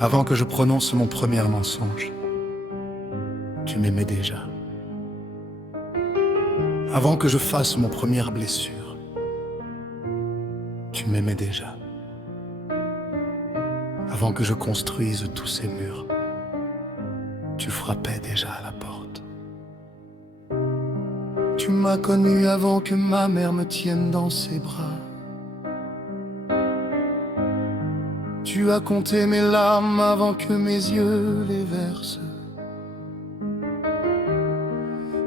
Avant que je prononce mon premier mensonge, tu m'aimais déjà. Avant que je fasse mon première blessure, tu m'aimais déjà. Avant que je construise tous ces murs, tu frappais déjà à la porte. Tu m'as connu avant que ma mère me tienne dans ses bras. Tu as compté mes larmes avant que mes yeux les versent.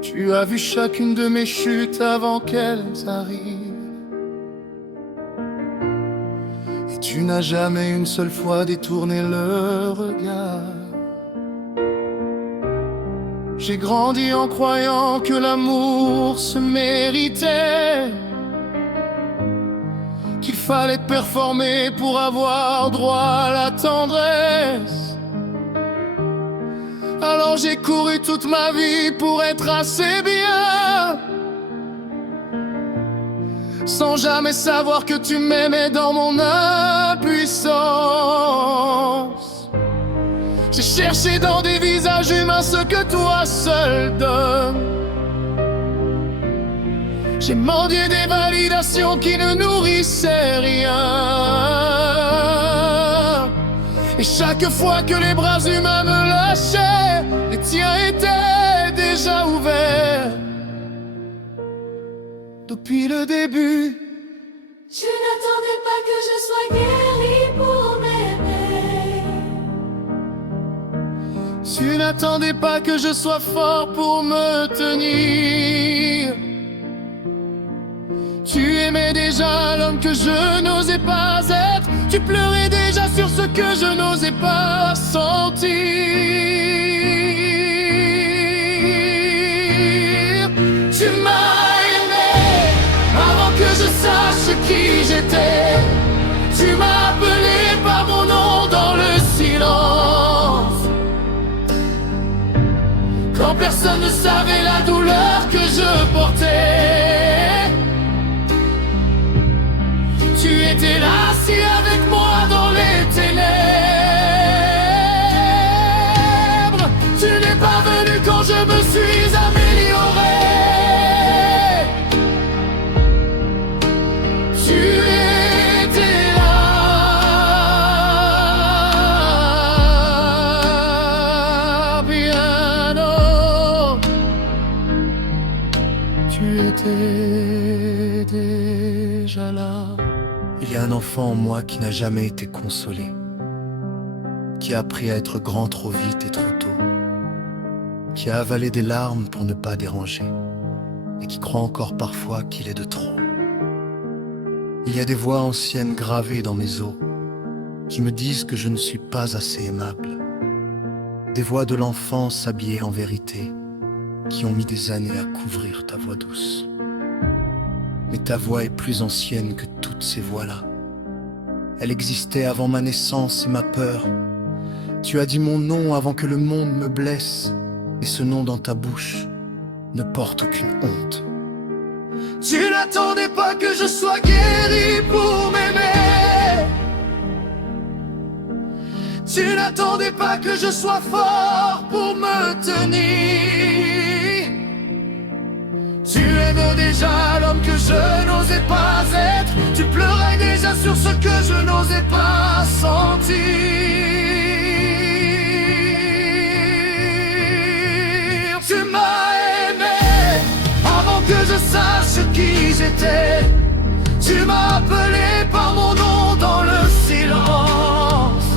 Tu as vu chacune de mes chutes avant qu'elles arrivent. Et tu n'as jamais une seule fois détourné le regard. J'ai grandi en croyant que l'amour se méritait, qu'il fallait performer pour avoir droit à la tendresse. Alors j'ai couru toute ma vie pour être assez bien, sans jamais savoir que tu m'aimais dans mon impuissance. J'ai cherché dans des visages humains ce que toi seul donnes. J'ai mendié des validations qui ne nourrissaient rien. Et chaque fois que les bras humains me lâchaient, les tiens étaient déjà ouverts. Depuis le début, tu n'attendais pas que je sois guéri pour m'aimer. Tu n'attendais pas que je sois fort pour me tenir. Tu aimais déjà l'homme que je n'osais pas être. Tu pleurais déjà sur ce que je n'osais pas sentir. Tu m'as aimé avant que je sache qui j'étais. Tu m'as appelé par mon nom dans le silence, quand personne ne savait la douleur que je portais. Tu étais là, assis avec moi dans les ténèbres. Tu n'es pas venu quand je me suis amélioré. Tu étais là, bien haut. Tu étais déjà là. Il y a un enfant en moi qui n'a jamais été consolé, qui a appris à être grand trop vite et trop tôt, qui a avalé des larmes pour ne pas déranger, et qui croit encore parfois qu'il est de trop. Il y a des voix anciennes gravées dans mes os, qui me disent que je ne suis pas assez aimable. Des voix de l'enfance habillées en vérité, qui ont mis des années à couvrir ta voix douce. Mais ta voix est plus ancienne que toutes ces voix-là. Elle existait avant ma naissance et ma peur. Tu as dit mon nom avant que le monde me blesse, et ce nom dans ta bouche ne porte aucune honte. Tu n'attendais pas que je sois guéri pour m'aimer. Tu n'attendais pas que je sois fort pour me tenir. Tu aimais déjà l'homme que je n'osais pas être. Tu pleurais déjà sur ce que je n'osais pas sentir. Tu m'as aimé avant que je sache qui j'étais. Tu m'as appelé par mon nom dans le silence,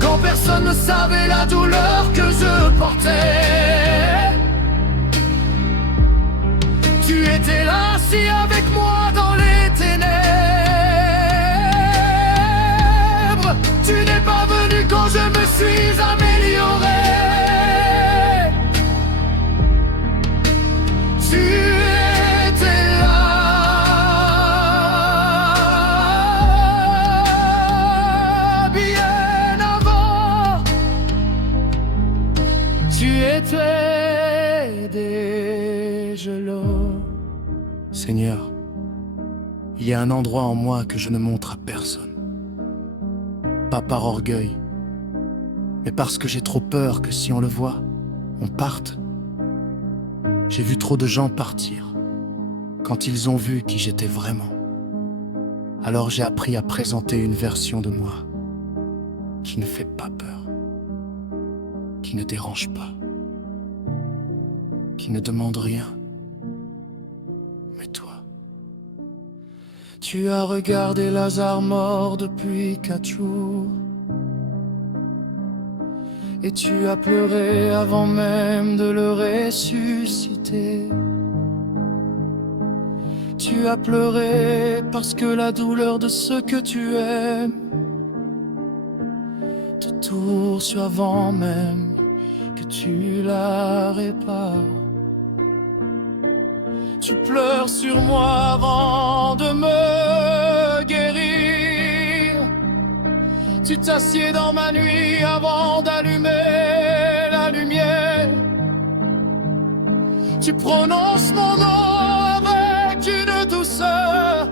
quand personne ne savait la douleur que je portais. Tu étais là, assis avec moi dans les ténèbres. Tu n'es pas venu quand je me suis amélioré. Tu étais là, bien avant. Tu étais déjà là. Seigneur, il y a un endroit en moi que je ne montre à personne. pas par orgueil, mais parce que j'ai trop peur que si on le voit, on parte. J'ai vu trop de gens partir quand ils ont vu qui j'étais vraiment. Alors j'ai appris à présenter une version de moi qui ne fait pas peur, qui ne dérange pas, qui ne demande rien. Mais toi, tu as regardé Lazare mort depuis 4 jours, et tu as pleuré avant même de le ressusciter. Tu as pleuré parce que la douleur de ce que tu aimes te poursuit avant même que tu la répares. Tu pleures sur moi avant de me guérir. Tu t'assieds dans ma nuit avant d'allumer la lumière. Tu prononces mon nom avec une douceur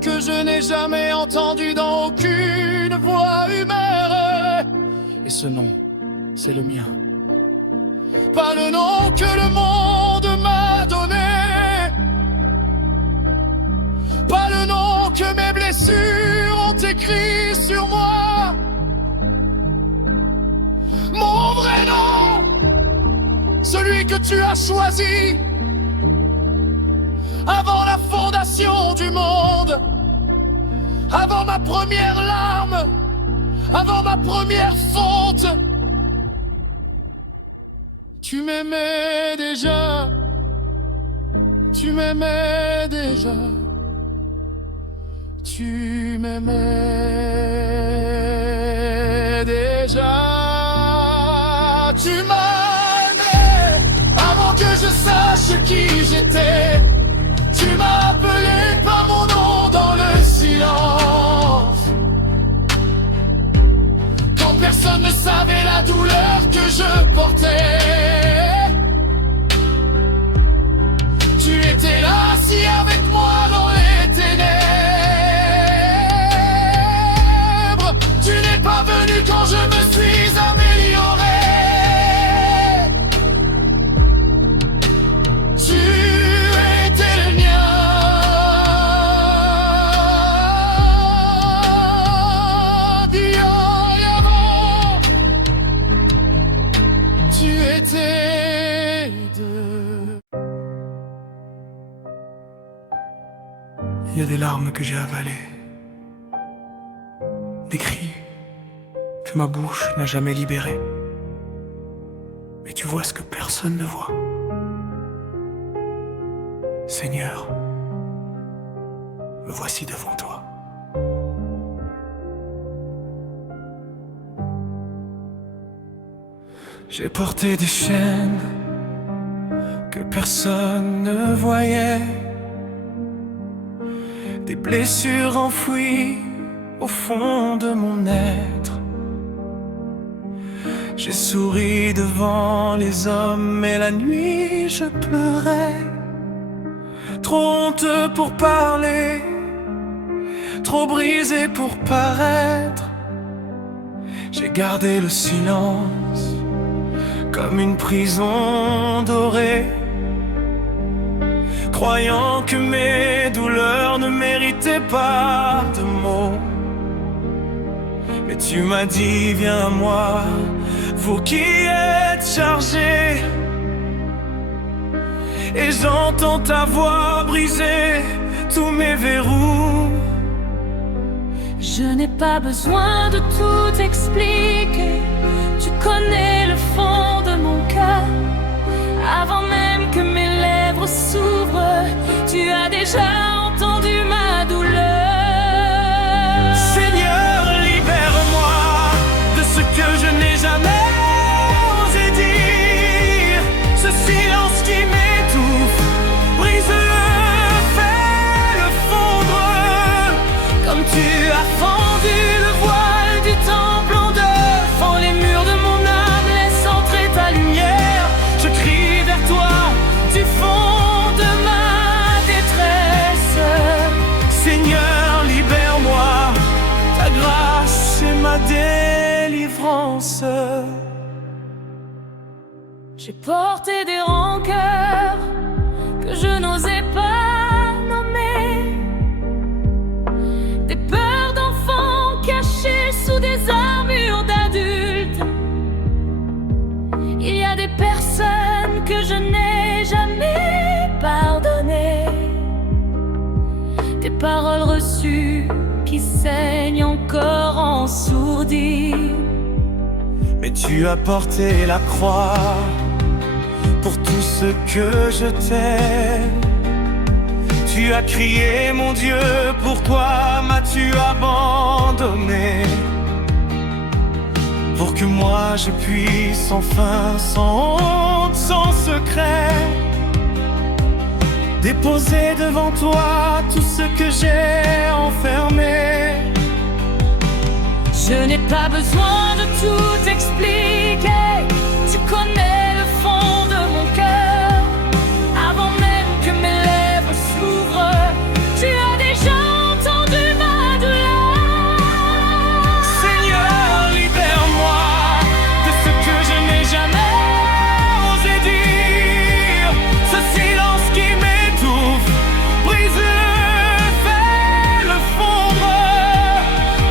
que je n'ai jamais entendue dans aucune voix humaine. Et ce nom, c'est le mien. Pas le nom que le monde m'a donné, pas le nom que mes blessures ont écrit sur moi. Mon vrai nom, celui que tu as choisi avant la fondation du monde, avant ma première larme, avant ma première faute. Tu m'aimais déjà, tu m'aimais déjà, tu m'aimais déjà. Tu m'as aimé avant que je sache qui j'étais. Tu m'as appelé par mon nom dans le silence, quand personne ne savait la douleur que je portais. Tu étais là, assis avec moi dans les ténèbres. Tu n'es pas venu quand je me suis amélioré. Tu étais le mien. Tu étais deux. Il y a des larmes que j'ai avalées, des cris que ma bouche n'a jamais libérés. Mais tu vois ce que personne ne voit. Seigneur, me voici devant toi. J'ai porté des chaînes que personne ne voyait, des blessures enfouies au fond de mon être. J'ai souri devant les hommes et la nuit je pleurais, trop honteux pour parler, trop brisé pour paraître. J'ai gardé le silence comme une prison dorée, croyant que mes douleurs ne méritaient pas de mots. Mais tu m'as dit, viens à moi, vous qui êtes chargés. Et j'entends ta voix briser tous mes verrous. Je n'ai pas besoin de tout expliquer. Tu connais le fond de mon cœur. Avant même que mes lèvres s'ouvrent, tu as déjà entendu ma douleur. Seigneur, libère-moi de ce que je n'ai jamais osé dire. Ce silence qui m'étouffe, brise-le, fais-le fondre. Comme tu as fendu le voile du temple en deux, fends les murs de mon âme, laisse entrer ta lumière. Je crie vers toi du fond de ma détresse. J'ai porté des rancœurs que je n'osais pas nommer, des peurs d'enfants cachées sous des armures d'adultes. Il y a des personnes que je n'ai jamais pardonnées, des paroles reçues qui saignent encore en sourdine. Mais tu as porté la croix pour tout ce que je t'aime. Tu as crié, mon Dieu, pourquoi m'as-tu abandonné? Pour que moi je puisse enfin, sans honte, sans secret, déposer devant toi tout ce que j'ai enfermé. Je n'ai pas besoin de tout expliquer. Tu connais le fond de mon cœur. Avant même que mes lèvres s'ouvrent, tu as déjà entendu ma douleur. Seigneur, libère-moi de ce que je n'ai jamais osé dire. Ce silence qui m'étouffe, brise-le, fais-le fondre.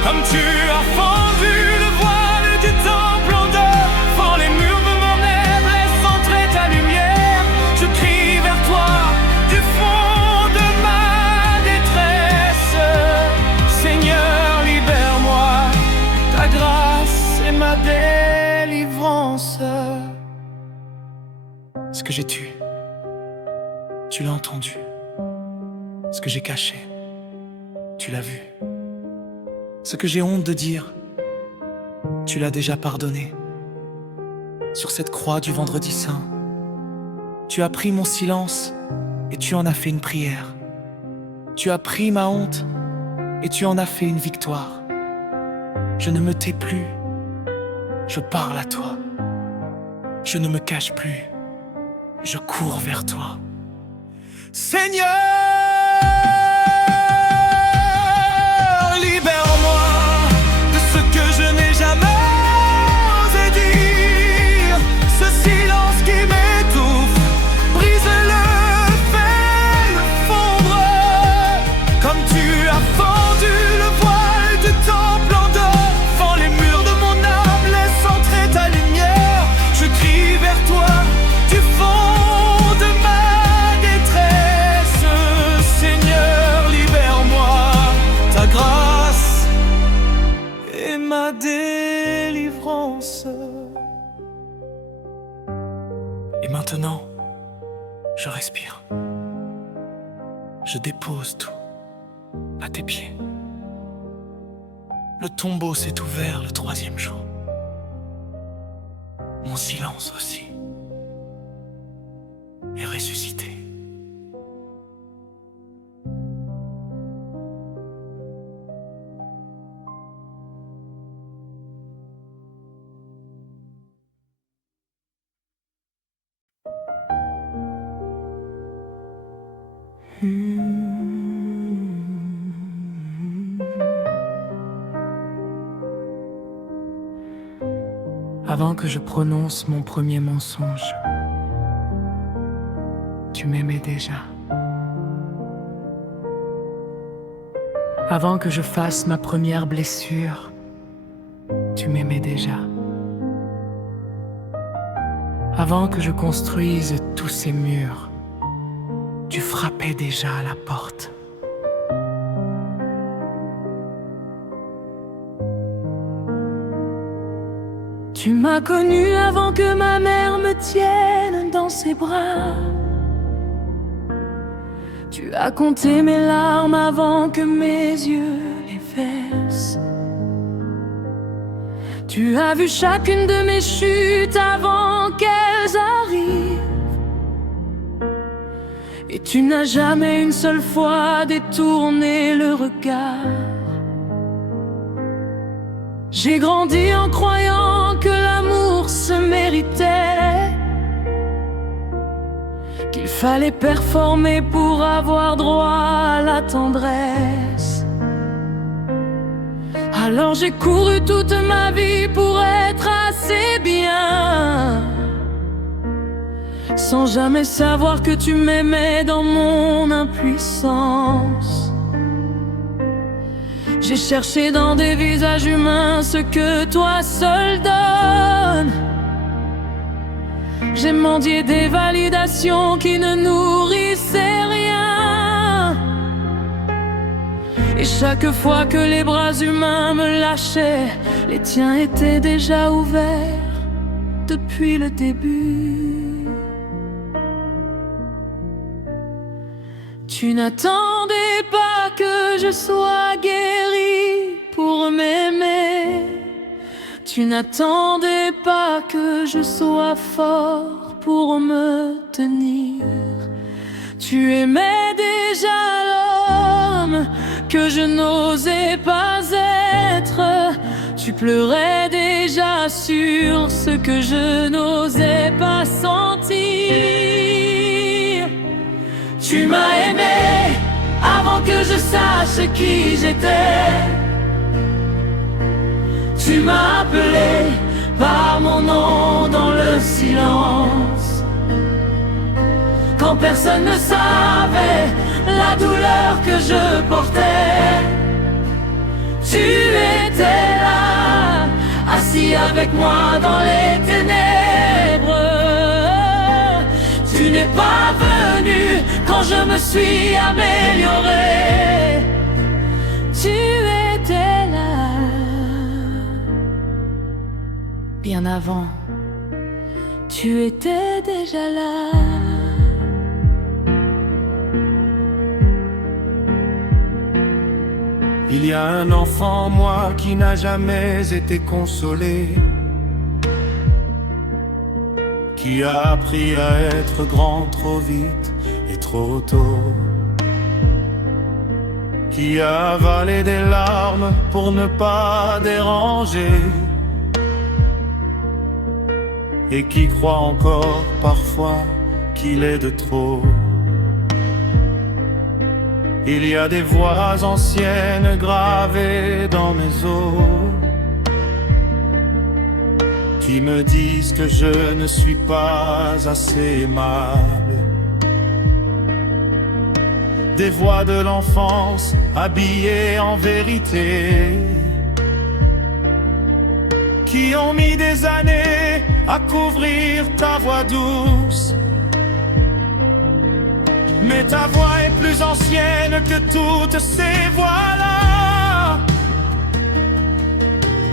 Comme tu as fendu le voile du temple en deux, fends les murs de mon âme, laisse entrer ta lumière. Je crie vers toi du fond de ma détresse. Seigneur, libère-moi, ta grâce est ma délivrance. Ce que j'ai tué, tu l'as entendu. Ce que j'ai caché, tu l'as vu. Ce que j'ai honte de dire, tu l'as déjà pardonné. Sur cette croix du vendredi saint, tu as pris mon silence et tu en as fait une prière. Tu as pris ma honte et tu en as fait une victoire. Je ne me tais plus, je parle à toi. Je ne me cache plus, je cours vers toi. Seigneur, libère-moi de ce que je n'ai jamais osé dire. Ce silence qui m'étouffe, brise-le, fais-le fondre. Comme tu as fendu le voile du temple en deux, fends les murs de mon âme, laisse entrer ta lumière. Je crie vers toi du fond de ma détresse. Seigneur, libère-moi, ta grâce est ma délivrance. Et maintenant, je respire. Je dépose tout à tes pieds. Le tombeau s'est ouvert le 3e jour. Mon silence aussi est ressuscité. Avant que je prononce mon premier mensonge, tu m'aimais déjà. Avant que je fasse ma première blessure, tu m'aimais déjà. Avant que je construise tous ces murs, tu frappais déjà à la porte. Tu m'as connu avant que ma mère me tienne dans ses bras. Tu as compté mes larmes avant que mes yeux les versent. Tu as vu chacune de mes chutes avant qu'elles arrivent. Et tu n'as jamais une seule fois détourné le regard. J'ai grandi en croyant que l'amour se méritait, qu'il fallait performer pour avoir droit à la tendresse. Alors j'ai couru toute ma vie pour être assez bien, sans jamais savoir que tu m'aimais dans mon impuissance. J'ai cherché dans des visages humains ce que toi seul donnes. J'ai mendié des validations qui ne nourrissaient rien. Et chaque fois que les bras humains me lâchaient, les tiens étaient déjà ouverts depuis le début. Tu n'attendais pas que je sois guéri pour m'aimer. Tu n'attendais pas que je sois fort pour me tenir. Tu aimais déjà l'homme que je n'osais pas être. Tu pleurais déjà sur ce que je n'osais pas sentir. Tu m'as aimé avant que je sache qui j'étais. Tu m'as appelé par mon nom dans le silence, quand personne ne savait la douleur que je portais. Tu étais là, assis avec moi dans les ténèbres. Tu n'es pas venu quand je me suis amélioré. Tu étais là bien avant, tu étais déjà là. Il y a un enfant en moi qui n'a jamais été consolé, qui a appris à être grand trop vite et trop tôt, qui a avalé des larmes pour ne pas déranger, et qui croit encore parfois qu'il est de trop. Il y a des voix anciennes gravées dans mes os qui me disent que je ne suis pas assez aimable. Des voix de l'enfance habillées en vérité, qui ont mis des années à couvrir ta voix douce. Mais ta voix est plus ancienne que toutes ces voix-là.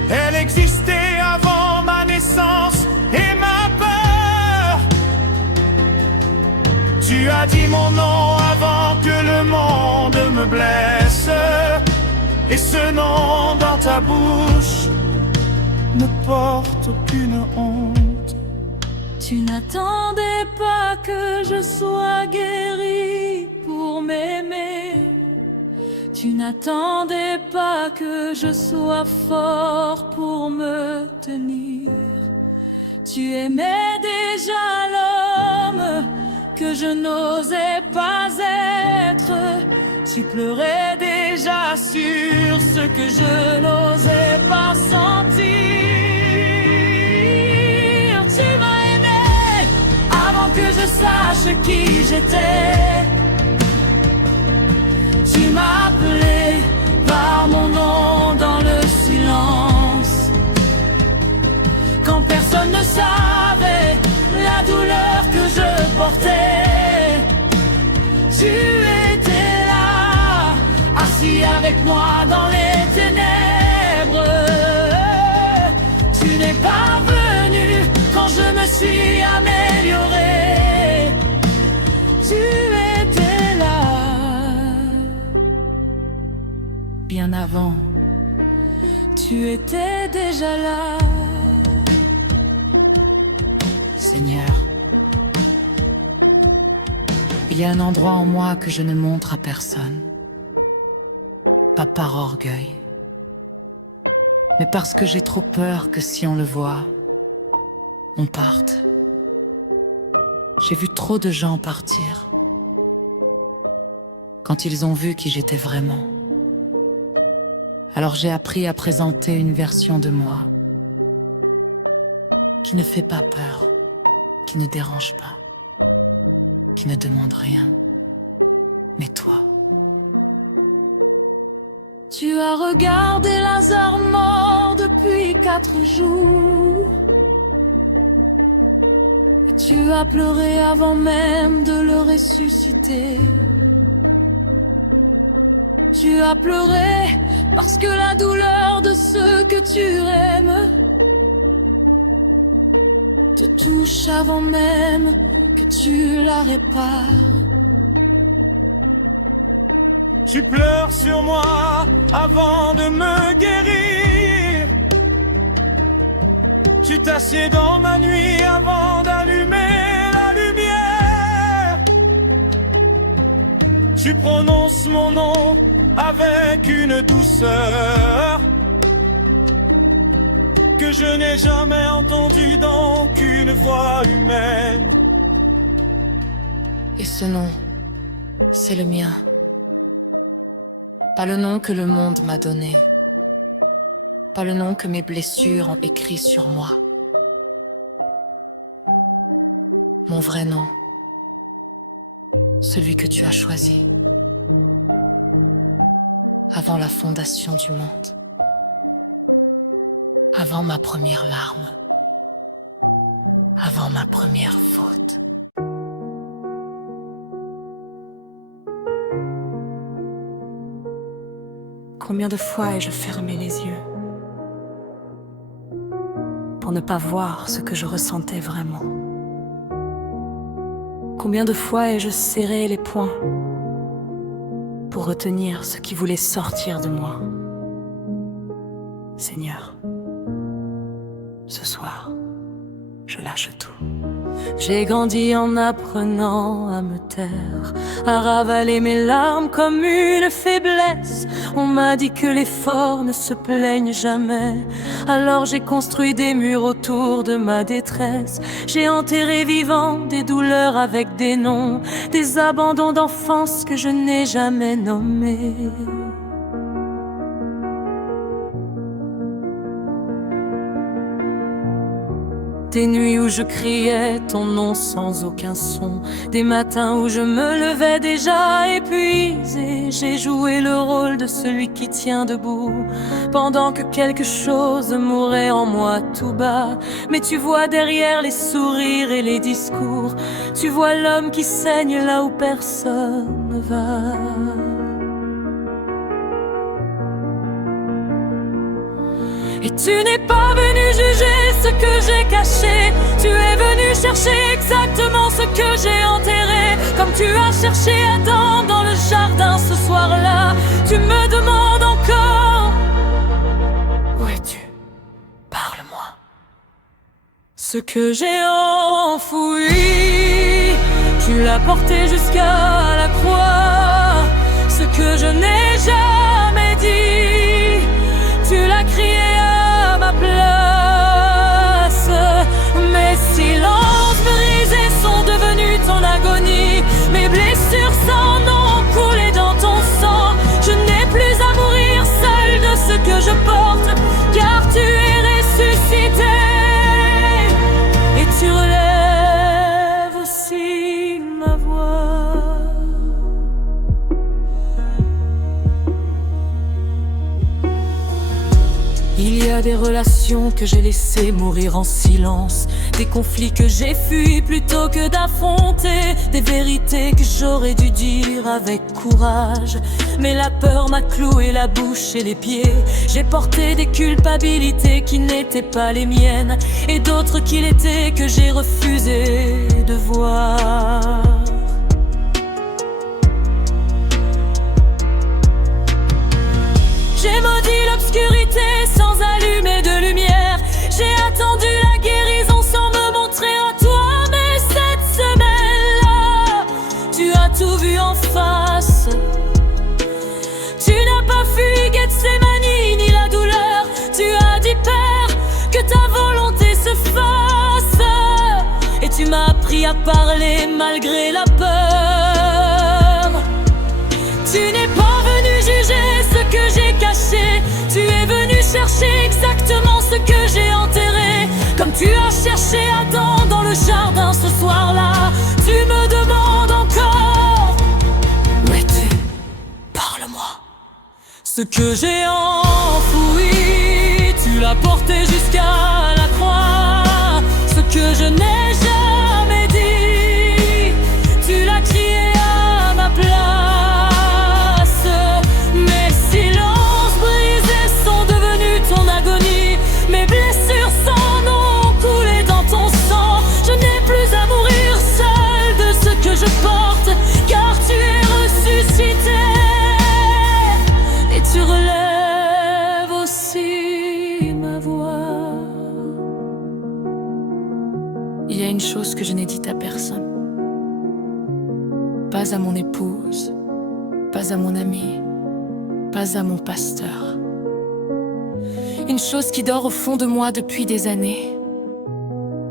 Elle existait avant ma naissance et ma peur. Tu as dit mon nom avant que le monde me blesse, et ce nom dans ta bouche ne porte aucune honte. Tu n'attendais pas que je sois guéri pour m'aimer. Tu n'attendais pas que je sois fort pour me tenir. Tu aimais déjà l'homme que je n'osais pas être. Tu pleurais déjà sur ce que je n'osais pas sentir. Tu m'as aimé avant que je sache qui j'étais. Tu m'as appelé par mon nom dans le silence, quand personne ne savait la douleur que je portais. Tu étais là, assis avec moi dans les ténèbres. Tu n'es pas venu quand je me suis amélioré. Tu étais là bien avant, tu étais déjà là. Seigneur, il y a un endroit en moi que je ne montre à personne, pas par orgueil, mais parce que j'ai trop peur que si on le voit, on parte. J'ai vu trop de gens partir quand ils ont vu qui j'étais vraiment. Alors j'ai appris à présenter une version de moi qui ne fait pas peur, qui ne dérange pas. qui ne demande rien, mais toi. Tu as regardé Lazare mort depuis 4 jours. Et tu as pleuré avant même de le ressusciter. Tu as pleuré parce que la douleur de ceux que tu aimes te touche avant même que tu la répares. Tu pleures sur moi avant de me guérir. Tu t'assieds dans ma nuit avant d'allumer la lumière. Tu prononces mon nom avec une douceur que je n'ai jamais entendue dans aucune voix humaine. Et ce nom, c'est le mien. Pas le nom que le monde m'a donné. Pas le nom que mes blessures ont écrit sur moi. Mon vrai nom. Celui que tu as choisi. Avant la fondation du monde. Avant ma première larme. Avant ma première faute. Combien de fois ai-je fermé les yeux pour ne pas voir ce que je ressentais vraiment? Combien de fois ai-je serré les poings pour retenir ce qui voulait sortir de moi? Seigneur, ce soir, je lâche tout. J'ai grandi en apprenant à me taire, à ravaler mes larmes comme une faiblesse. On m'a dit que les forts ne se plaignent jamais. Alors j'ai construit des murs autour de ma détresse. J'ai enterré vivant des douleurs avec des noms, des abandons d'enfance que je n'ai jamais nommés. Des nuits où je criais ton nom sans aucun son. Des matins où je me levais déjà épuisé. J'ai joué le rôle de celui qui tient debout pendant que quelque chose mourait en moi tout bas. Mais tu vois derrière les sourires et les discours, tu vois l'homme qui saigne là où personne ne va. Et tu n'es pas venu juger ce que j'ai caché. Tu es venu chercher exactement ce que j'ai enterré. Comme tu as cherché Adam dans le jardin ce soir-là. Tu me demandes encore: où es-tu? Parle-moi. Ce que j'ai enfoui, tu l'as porté jusqu'à la croix. Ce que je n'ai jamais dit, tu l'as crié à ma place. Mes silences brisés sont devenus ton agonie. Mes blessures sans nom coulé dans ton sang. Je n'ai plus à mourir seul de ce que je porte, car tu es ressuscité. Et tu relèves aussi ma voix. Il y a des relations que j'ai laissées mourir en silence, des conflits que j'ai fuis plutôt que d'affronter, des vérités que j'aurais dû dire avec courage. Mais la peur m'a cloué la bouche et les pieds. J'ai porté des culpabilités qui n'étaient pas les miennes, et d'autres qui l'étaient que j'ai refusé de voir. J'ai maudit l'obscurité sans allumer de lumière. J'ai attendu la guérison sans me montrer à toi. Mais cette semaine-là, tu as tout vu en face. Tu n'as pas fui Gethsémani ni la douleur. Tu as dit Père, que ta volonté se fasse. Et tu m'as appris à parler malgré la peur. Tu n'es pas venu juger ce que j'ai caché. Tu es venu chercher exactement ce que j'ai enterré. Comme tu as cherché Adam dans le jardin ce soir-là. Tu me demandes Ce que j'ai enfoui, tu l'as porté jusqu'à la croix. Ce que je n'ai jamais dit, tu l'as crié à ma place. Mes silences brisés sont devenus ton agonie. Mes blessures sans nom coulées dans ton sang. Je n'ai plus à mourir seul de ce que je porte, car tu es ressuscité. Et tu relèves aussi ma voix. Il y a une chose que je n'ai dite à personne. Pas à mon épouse, pas à mon ami, pas à mon pasteur. Une chose qui dort au fond de moi depuis des années,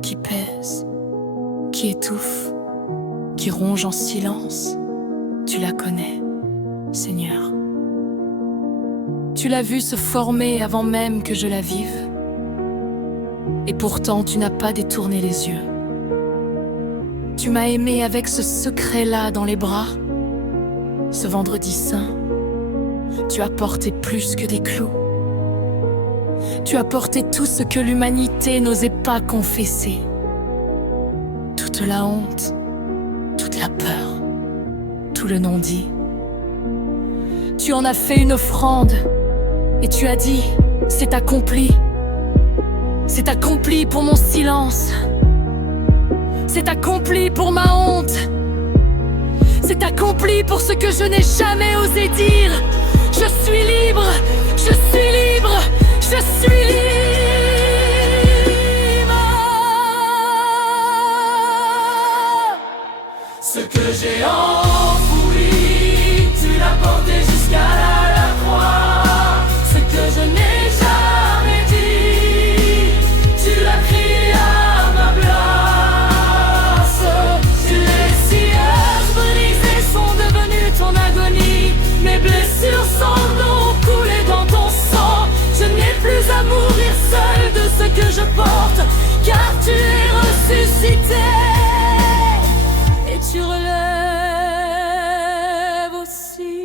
qui pèse, qui étouffe, qui ronge en silence. Tu la connais, Seigneur. Tu l'as vue se former avant même que je la vive. Et pourtant, tu n'as pas détourné les yeux. Tu m'as aimé avec ce secret-là dans les bras. Ce vendredi saint, tu as porté plus que des clous. Tu as porté tout ce que l'humanité n'osait pas confesser. Toute la honte, toute la peur, tout le non-dit. Tu en as fait une offrande et tu as dit, c'est accompli. C'est accompli pour mon silence. C'est accompli pour ma honte. C'est accompli pour ce que je n'ai jamais osé dire. Je suis libre, je suis libre, je suis libre. Ce que j'ai enfoui, tu l'as porté jusqu'à la croix. Ce que je n'ai jamais dit, tu l'as crié à ma place. Les silleuses brisées sont devenues ton agonie. Mes blessures sans nom coulées dans ton sang. Je n'ai plus à mourir seul de ce que je porte, car tu es ressuscité. Et tu relèves aussi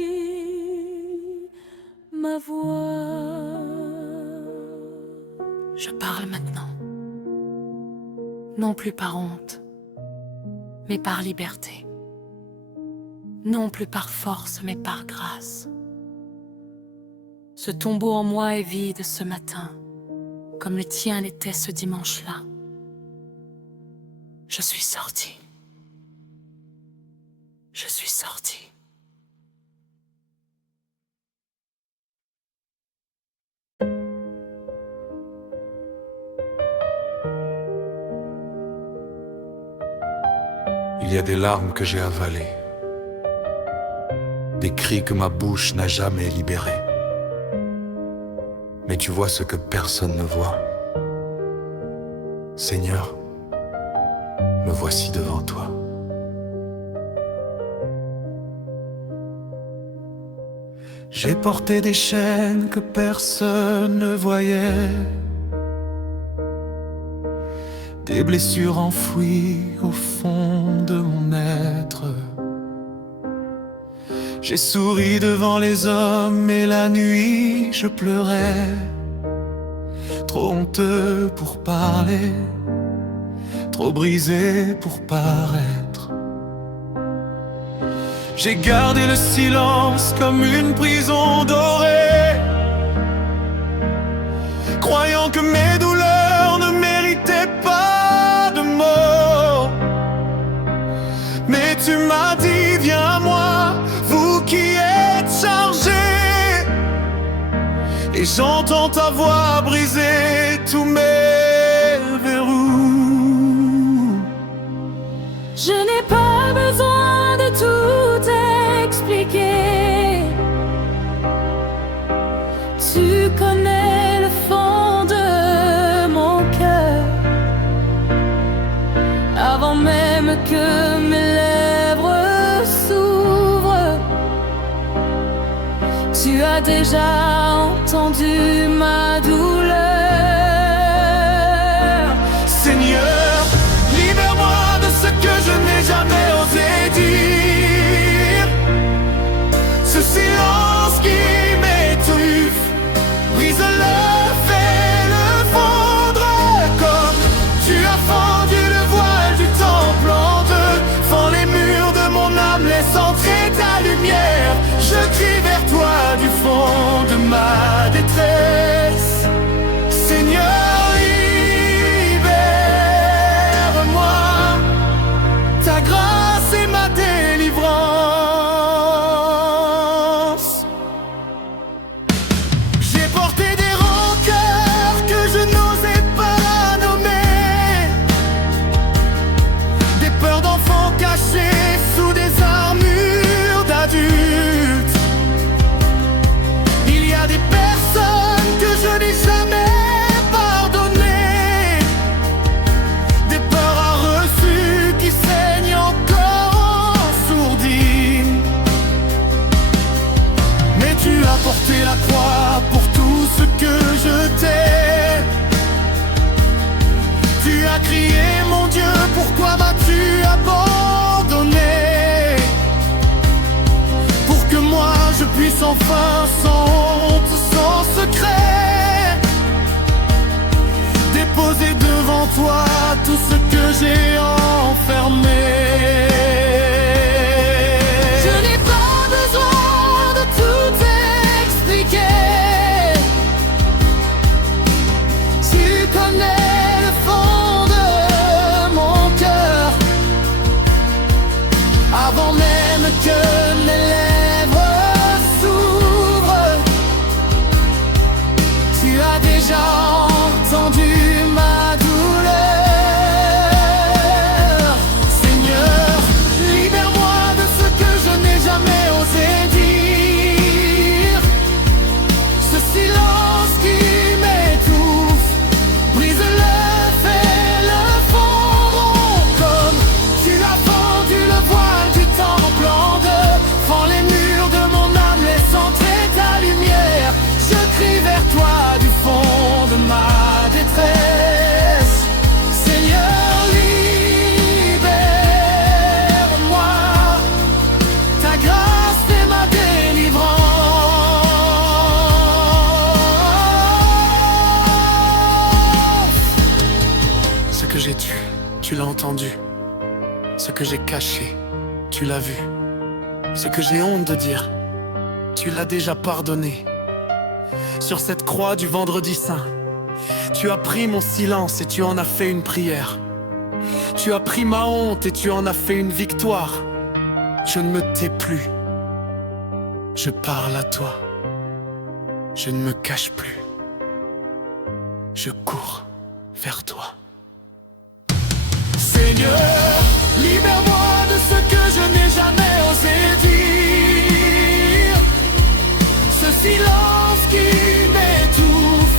ma voix. Je parle maintenant, non plus par honte, mais par liberté. Non plus par force, mais par grâce. Ce tombeau en moi est vide ce matin, comme le tien l'était ce dimanche-là. Je suis sorti. Je suis sorti. Il y a des larmes que j'ai avalées, des cris que ma bouche n'a jamais libérés. Mais tu vois ce que personne ne voit. Seigneur, me voici devant toi. J'ai porté des chaînes que personne ne voyait, des blessures enfouies au fond de mon être. J'ai souri devant les hommes et la nuit je pleurais, trop honteux pour parler, trop brisé pour paraître. J'ai gardé le silence comme une prison dorée, croyant que mes douleurs ne méritaient pas de mots. Mais tu m'as dit, viens à moi, vous qui êtes chargés, et j'entends ta voix briser tous mes verrous. Je n'ai pas besoin de tout expliquer. Tu connais le fond de mon cœur. Avant même que mes lèvres s'ouvrent, tu as déjà entendu ma douleur. Seigneur, libère-moi de ce que je n'ai jamais osé dire. Ce silence qui m'étouffe, que je t'ai. Tu as crié, mon Dieu, pourquoi m'as-tu abandonné? Pour que moi je puisse enfin, sans honte, sans secret, déposer devant toi tout ce que j'ai enfermé. Je n'ai pas besoin de tout expliquer. Tu connais le fond de mon cœur. Avant même que mes lèvres s'ouvrent, tu as déjà entendu ma douleur. Seigneur, libère-moi de ce que je n'ai jamais osé dire. Ce silence qui m'étouffe, brise-le, fais-le fondre. Comme tu as vendu le voile du temple en deux, fends les murs de mon âme, laisse entrer ta lumière. Je crie vers toi du fond de ma détresse. Seigneur, libère-moi. Ta grâce est ma délivrance. Ce que j'ai tué, tu l'as entendu. Ce que j'ai caché, tu l'as vu. Ce que j'ai honte de dire, tu l'as déjà pardonné. Sur cette croix du vendredi saint, tu as pris mon silence et tu en as fait une prière. Tu as pris ma honte et tu en as fait une victoire. Je ne me tais plus. Je parle à toi. Je ne me cache plus. Je cours vers toi. Seigneur, libère-moi de ce que je n'ai jamais osé dire. Ce silence qui m'étouffe,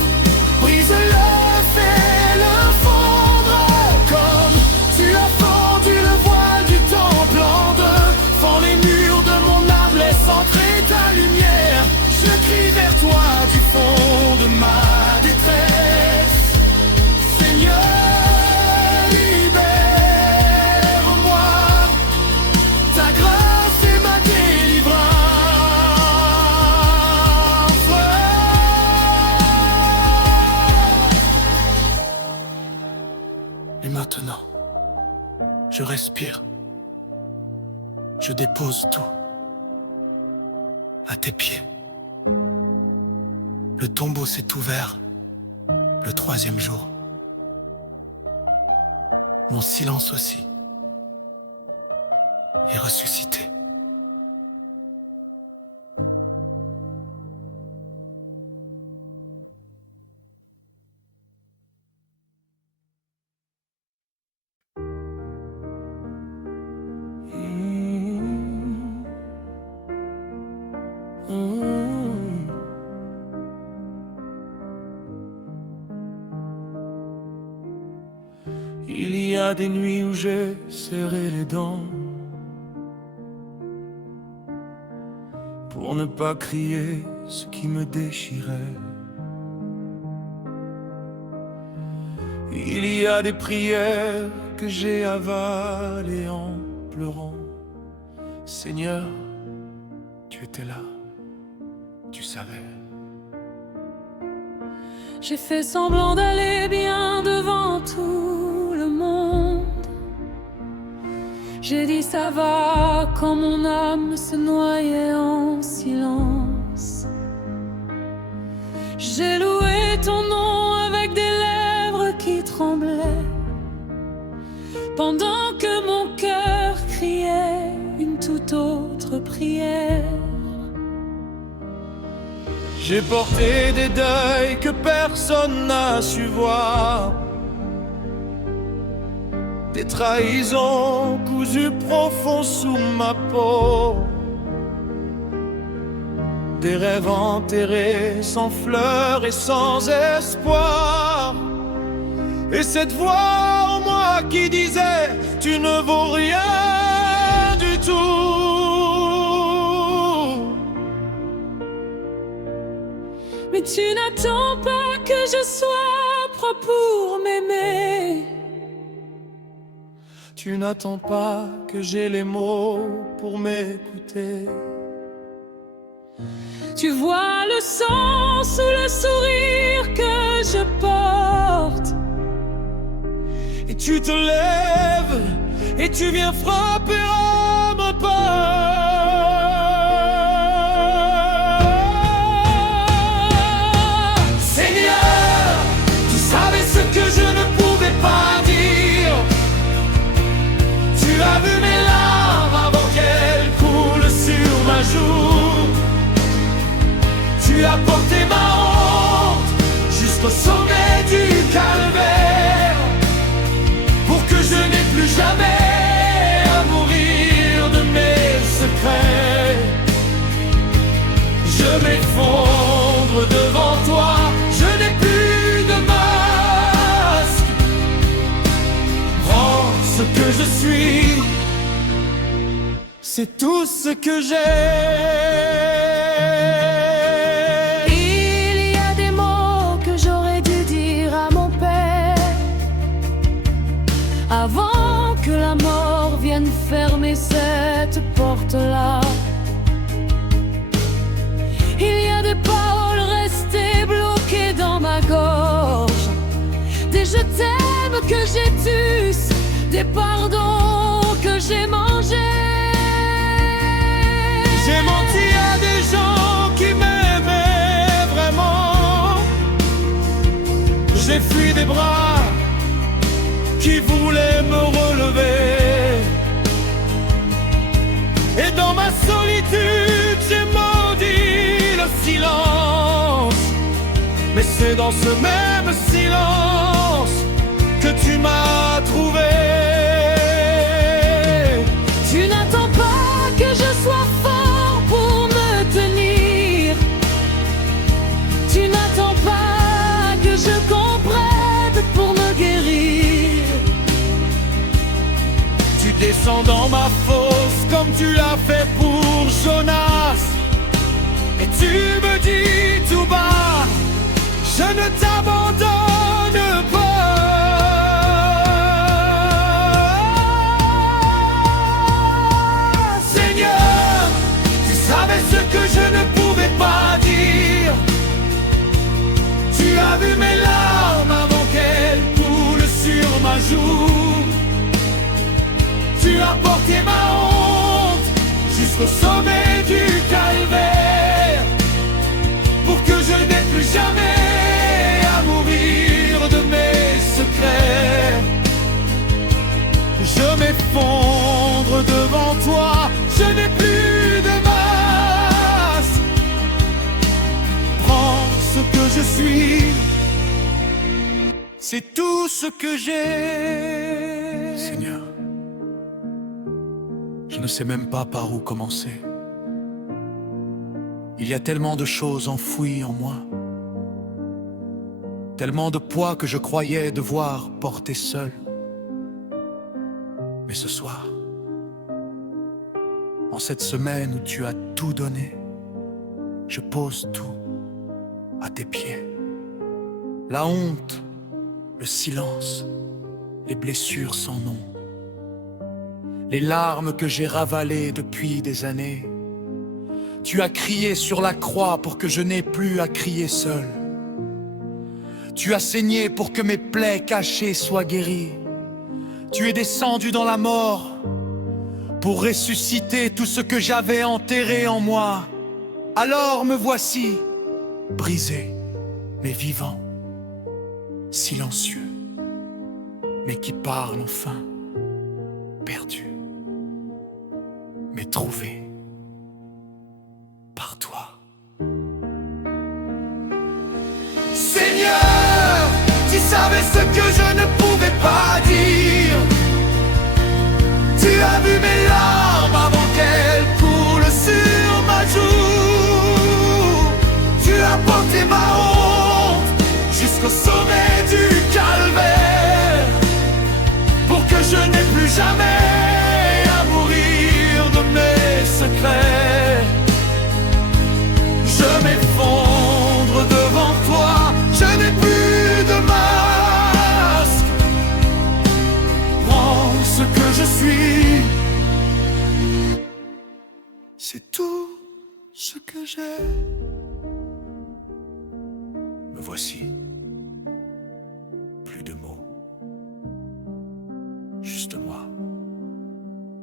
brise-le, fais-le fondre. Comme tu as fendu le voile du temple en deux, fends les murs de mon âme, laisse entrer ta lumière. Je crie vers toi du fond de ma détresse. Seigneur, libère-moi. Ta grâce est ma délivrance. Et maintenant, je respire. Je dépose tout à tes pieds. Le tombeau s'est ouvert le 3e jour. Mon silence aussi est ressuscité. Il y a des nuits où j'ai serré les dents pour ne pas crier ce qui me déchirait. Il y a des prières que j'ai avalées en pleurant. Seigneur, tu étais là, tu savais. J'ai fait semblant d'aller bien devant tout le monde. J'ai dit ça va quand mon âme se noyait en silence. J'ai loué ton nom avec des lèvres qui tremblaient, pendant que mon cœur criait une toute autre prière. J'ai porté des deuils que personne n'a su voir, des trahisons cousues profond sous ma peau, des rêves enterrés sans fleurs et sans espoir. Et cette voix en moi qui disait tu ne vaux rien du tout. Mais tu n'attends pas que je sois propre pour m'aimer. Tu n'attends pas que j'ai les mots pour m'écouter. Tu vois le sang sous le sourire que je porte. Et tu te lèves et tu viens frapper à ma porte. Seigneur, tu savais ce que je ne pouvais pas dire. Tu as vu mes larmes avant qu'elles coulent sur ma joue. Tu as porté ma honte jusqu'au sommet du calvaire, pour que je n'ai plus jamais à mourir de mes secrets. Je m'effondre devant toi, je n'ai plus de masque. Prends ce que je suis, c'est tout ce que j'ai. Avant que la mort vienne fermer cette porte-là, il y a des paroles restées bloquées dans ma gorge, des je t'aime que j'ai tus, des pardons que j'ai mangés. J'ai menti à des gens qui m'aimaient vraiment. J'ai fui des bras qui voulait me relever. Et dans ma solitude, j'ai maudit le silence. Mais c'est dans ce même silence que tu m'as trouvé. Tu n'attends pas que je sois fort pour me tenir. Tu n'attends pas que je comprenne pour me guérir. Descends dans ma fosse comme tu l'as fait pour Jonas. Et tu me dis tout bas, je ne t'abandonne pas. Seigneur, tu savais ce que je ne pouvais pas dire. Tu as vu mes larmes avant qu'elles coulent sur ma joue. Tu as porté ma honte jusqu'au sommet du calvaire, pour que je n'ai plus jamais à mourir de mes secrets. Je m'effondre devant toi, je n'ai plus de masque. Prends ce que je suis, c'est tout ce que j'ai. Seigneur, je ne sais même pas par où commencer. Il y a tellement de choses enfouies en moi, tellement de poids que je croyais devoir porter seul. Mais ce soir, en cette semaine où tu as tout donné, je pose tout à tes pieds. La honte, le silence, les blessures sans nom, les larmes que j'ai ravalées depuis des années. Tu as crié sur la croix pour que je n'ai plus à crier seul. Tu as saigné pour que mes plaies cachées soient guéries. Tu es descendu dans la mort pour ressusciter tout ce que j'avais enterré en moi. Alors me voici, brisé, mais vivant, silencieux, mais qui parle enfin, perdu, mais trouvé par toi. Seigneur, tu savais ce que je ne pouvais pas dire. Tu as vu mes larmes avant qu'elles coulent sur ma joue. Tu as porté ma honte jusqu'au sommet du calvaire, pour que je n'ai plus jamais à mourir de mes secrets. Je m'effondre devant c'est tout ce que j'ai. Me voici, plus de mots, juste moi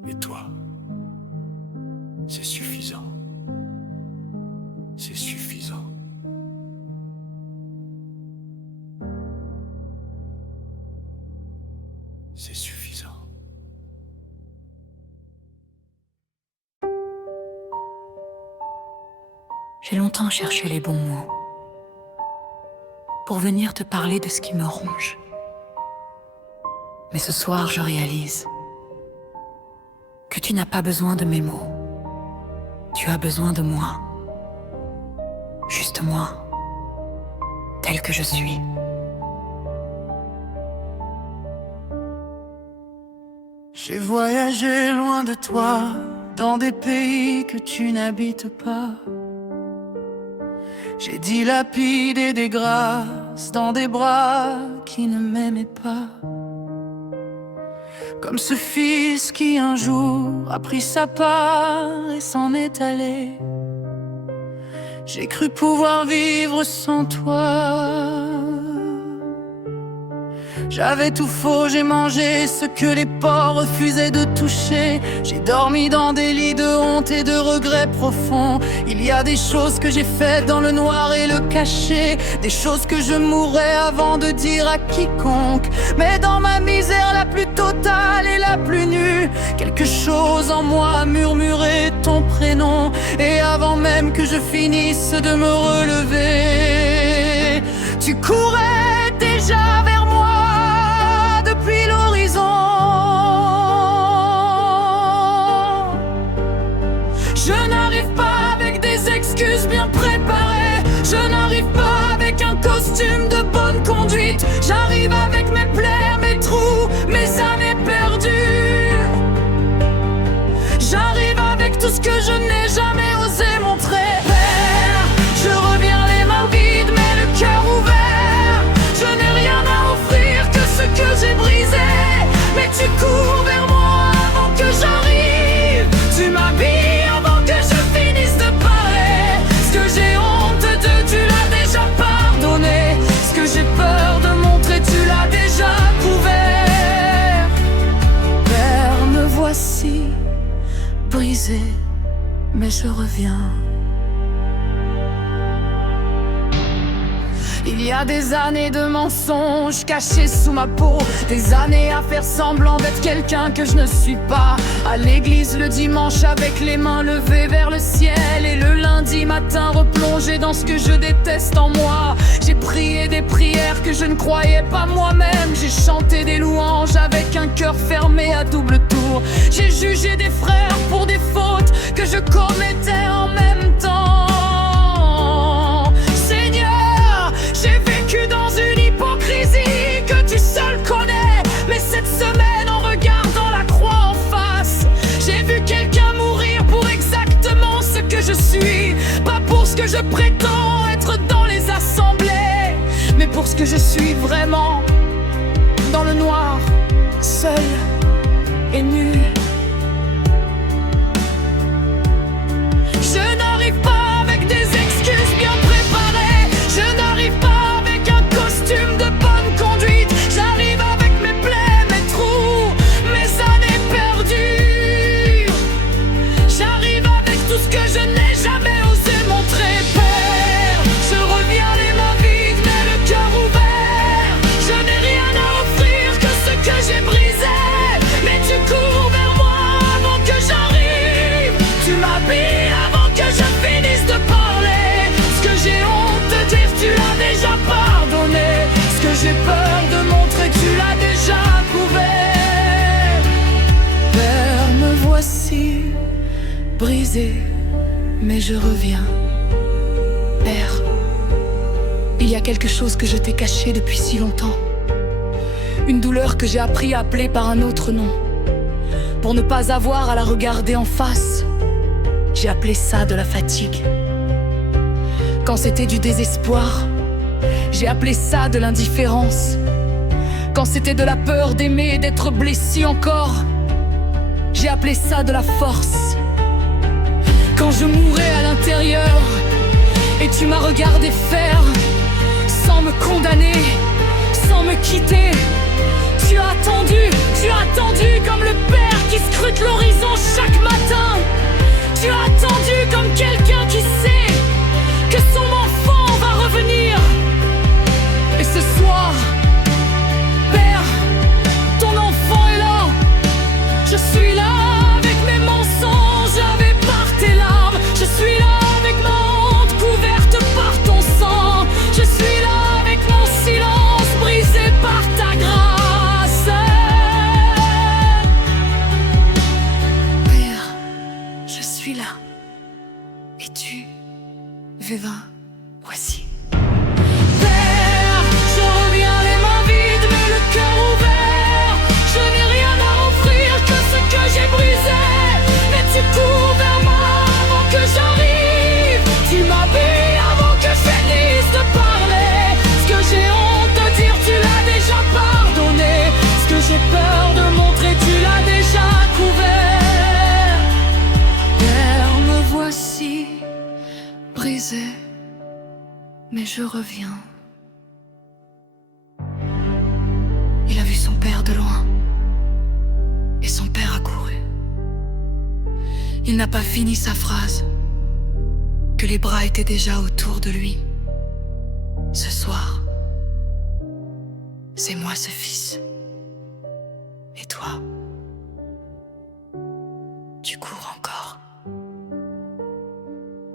et toi. C'est suffisant, c'est suffisant. C'est suffisant. J'ai longtemps cherché les bons mots pour venir te parler de ce qui me ronge. Mais ce soir, je réalise que tu n'as pas besoin de mes mots. Tu as besoin de moi. Juste moi, tel que je suis. J'ai voyagé loin de toi, dans des pays que tu n'habites pas. J'ai dilapidé des grâces dans des bras qui ne m'aimaient pas. Comme ce fils qui un jour a pris sa part et s'en est allé. J'ai cru pouvoir vivre sans toi. J'avais tout faux, j'ai mangé ce que les porcs refusaient de toucher. J'ai dormi dans des lits de honte et de regrets profonds. Il y a des choses que j'ai faites dans le noir et le cachet, des choses que je mourrais avant de dire à quiconque. Mais dans ma misère la plus totale et la plus nue, quelque chose en moi a murmuré ton prénom. Et avant même que je finisse de me relever, tu courais déjà vers moi depuis l'horizon. Je n'arrive pas avec des excuses bien préparées. Je n'arrive pas avec un costume de bonne conduite. J'arrive avec mes plaies, mes trous, mes années perdues. J'arrive avec tout ce que je n'ai jamais osé montrer. Père, je reviens les mains vides mais le cœur ouvert. Je n'ai rien à offrir que ce que j'ai brisé. Mais tu cours vers moi avant que j'arrive. Tu m'habilles avant que je finisse de parler. Ce que j'ai honte de, tu l'as déjà pardonné. Ce que j'ai peur de montrer, tu l'as déjà couvert. Père, me voici brisé, mais je reviens. Il y a des années de mensonges cachés sous ma peau, des années à faire semblant d'être quelqu'un que je ne suis pas. À l'église le dimanche avec les mains levées vers le ciel, et le lundi matin replongé dans ce que je déteste en moi. J'ai prié des prières que je ne croyais pas moi-même. J'ai chanté des louanges avec un cœur fermé à double tour. J'ai jugé des frères pour des fautes que je commettais en même temps. J'ai vécu dans une hypocrisie que tu seul connais. Mais cette semaine, en regardant la croix en face, j'ai vu quelqu'un mourir pour exactement ce que je suis. Pas pour ce que je prétends être dans les assemblées, mais pour ce que je suis vraiment, dans le noir, seul et nu. Je n'arrive pas avec des excuses bien préparées. Je n'arrive pas avec un costume de bonne conduite. J'arrive avec mes plaies, mes trous, mes années perdues. J'arrive avec tout ce que je n'ai jamais osé montrer. Père, je reviens les mains vides mais le cœur ouvert. Je n'ai rien à offrir que ce que j'ai brisé. Mais tu cours vers moi avant que j'arrive. Tu m'habilles avant que je finisse de parler. Ce que j'ai honte de dire, tu l'as déjà pardonné. Ce que j'ai peur de montrer, tu l'as déjà couvert. Père, me voici brisé, mais je reviens. Père, il y a quelque chose que je t'ai caché depuis si longtemps. Une douleur que j'ai appris à appeler par un autre nom. Pour ne pas avoir à la regarder en face, j'ai appelé ça de la fatigue. Quand c'était du désespoir, j'ai appelé ça de l'indifférence. Quand c'était de la peur d'aimer et d'être blessé encore, j'ai appelé ça de la force. je mourais à l'intérieur. Et tu m'as regardé faire, sans me condamner, sans me quitter. Tu as attendu comme le père qui scrute l'horizon chaque matin. Tu as attendu comme quelqu'un qui sait que son enfant va revenir. Et ce soir, Père, ton enfant est là. Je suis là avec mes mensonges, lavé par tes larmes. Je suis là avec ma honte couverte par ton sang. Je suis là avec mon silence brisé par ta grâce. Père, je suis là. Et tu, Véva, voici. Père, je reviens les mains vides mais le cœur ouvert. Je n'ai rien à offrir que ce que j'ai brisé. Mais tu cours vers moi avant que j'arrive. Tu m'habilles avant que je finisse de parler. Ce que j'ai honte de dire, tu l'as déjà pardonné. Ce que j'ai peur de montrer, tu l'as déjà couvert. Père, me voici brisé, mais je reviens. Il a vu son père de loin, et son père a couru. Il n'a pas fini sa phrase, que les bras étaient déjà autour de lui. Ce soir, c'est moi ce fils. Et toi, tu cours encore.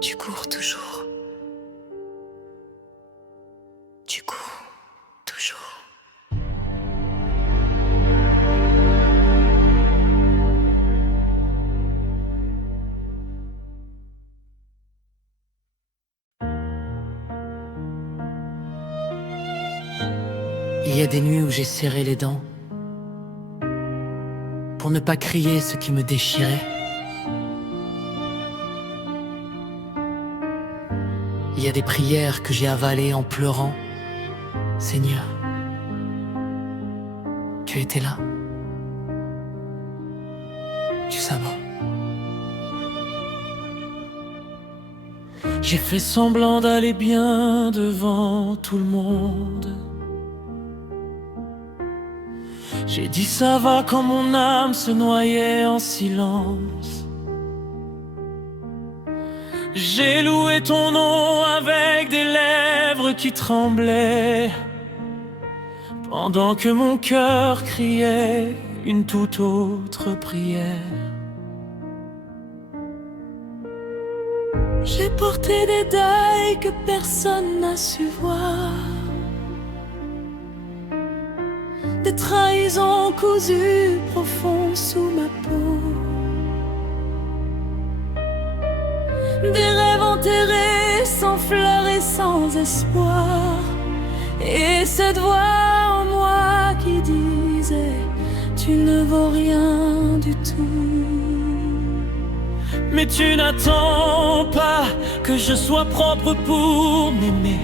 Tu cours toujours. Tu cours toujours. Il y a des nuits où j'ai serré les dents pour ne pas crier ce qui me déchirait. Il y a des prières que j'ai avalées en pleurant. Seigneur, tu étais là. Tu savais. J'ai fait semblant d'aller bien devant tout le monde. J'ai dit ça va quand mon âme se noyait en silence. J'ai loué ton nom avec des lèvres qui tremblaient, pendant que mon cœur criait une toute autre prière. J'ai porté des deuils que personne n'a su voir, des trahisons cousues profondes sous ma peau, des rêves enterrés sans fleurs et sans espoir, et cette voix en moi qui disait tu ne vaux rien du tout. Mais tu n'attends pas que je sois propre pour m'aimer.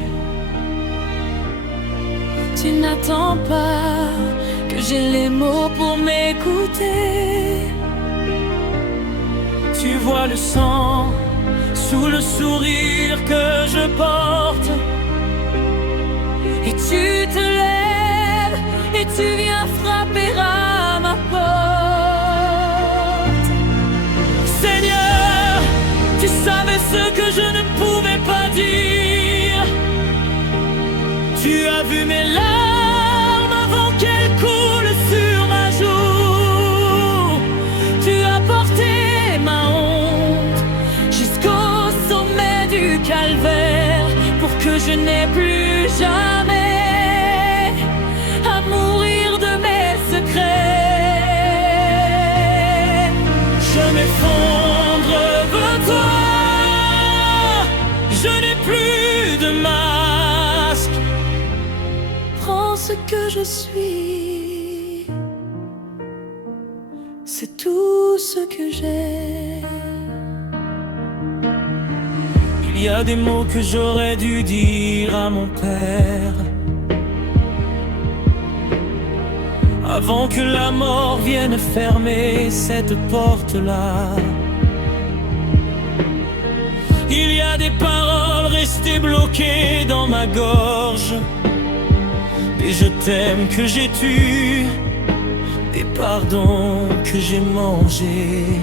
Tu n'attends pas que j'ai les mots pour m'écouter. Tu vois le sang sous le sourire que je porte, et tu te lèves et tu viens frapper à ma porte. Seigneur, tu savais ce que je ne pouvais pas dire. Tu as vu mes larmes avant qu'elles coulent sur ma joue. Tu as porté ma honte jusqu'au sommet du calvaire, pour que je n'ai plus jamais à mourir de mes secrets. Je m'effondre devant toi, je n'ai plus de masque. Prends ce que je suis, c'est tout ce que j'ai. Il y a des mots que j'aurais dû dire à mon père, avant que la mort vienne fermer cette porte-là. a des paroles restées bloquées dans ma gorge, des je t'aime que j'ai tués, des pardons que j'ai mangés.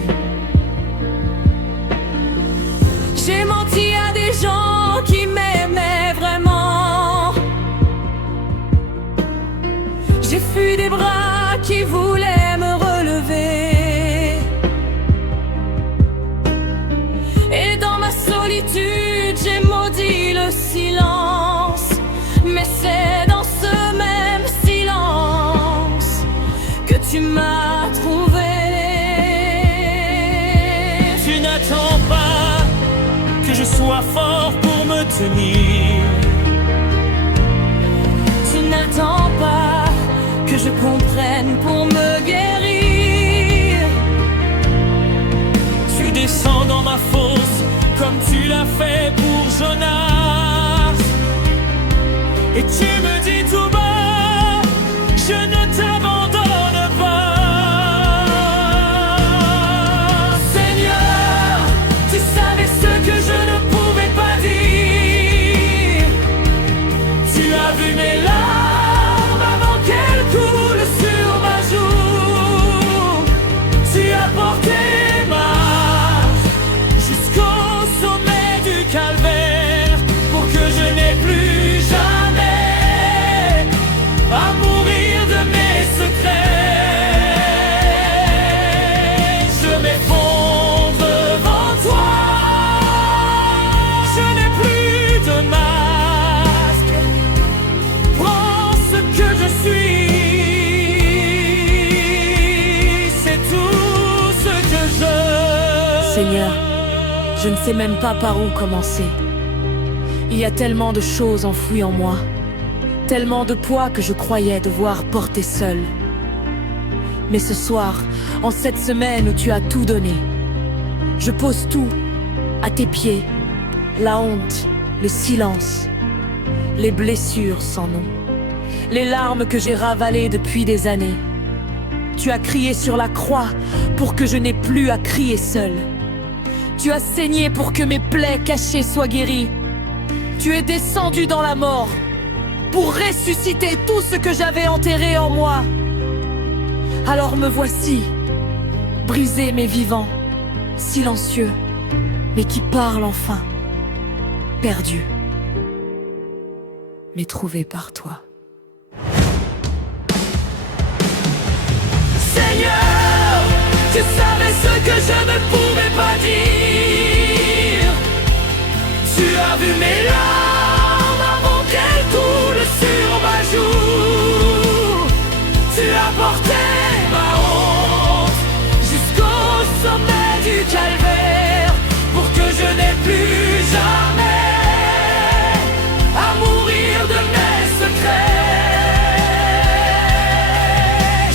J'ai menti à des gens qui m'aimaient vraiment. J'ai fui des bras qui voulaient me relever. Et dans ma solitude, j'ai maudit le silence. Mais c'est dans ce même silence que tu m'as trouvé. Tu n'attends pas que je sois fort pour me tenir. Tu n'attends pas que je comprenne pour me guérir. Tu descends dans ma fosse comme tu l'as fait pour Jonas. Et tu me dis tout bas, je ne t'abandonne pas. Seigneur, tu savais ce que je ne pouvais pas dire. Tu as vu mes larmes avant qu'elles coulent sur ma joue. Tu as porté ma marche jusqu'au sommet du calvaire pour que je n'ai plus jamais à mourir de mes secrets. Je m'effondre devant toi. Je n'ai plus de masque. Prends ce que je suis. C'est tout ce que je. Seigneur, je ne sais même pas par où commencer. Il y a tellement de choses enfouies en moi, tellement de poids que je croyais devoir porter seul. Mais ce soir, en cette semaine où tu as tout donné, je pose tout à tes pieds. La honte, le silence, les blessures sans nom, les larmes que j'ai ravalées depuis des années. Tu as crié sur la croix pour que je n'ai plus à crier seul. Tu as saigné pour que mes plaies cachées soient guéries. Tu es descendu dans la mort pour ressusciter tout ce que j'avais enterré en moi. Alors me voici, brisé mais vivant, silencieux, mais qui parle enfin, perdu, mais trouvé par toi. Seigneur, tu savais ce que je ne pouvais pas dire. Tu as vu mes larmes avant qu'elles coulent sur ma joue. Tu as porté ma honte jusqu'au sommet du calvaire pour que je n'ai plus jamais à mourir de mes secrets.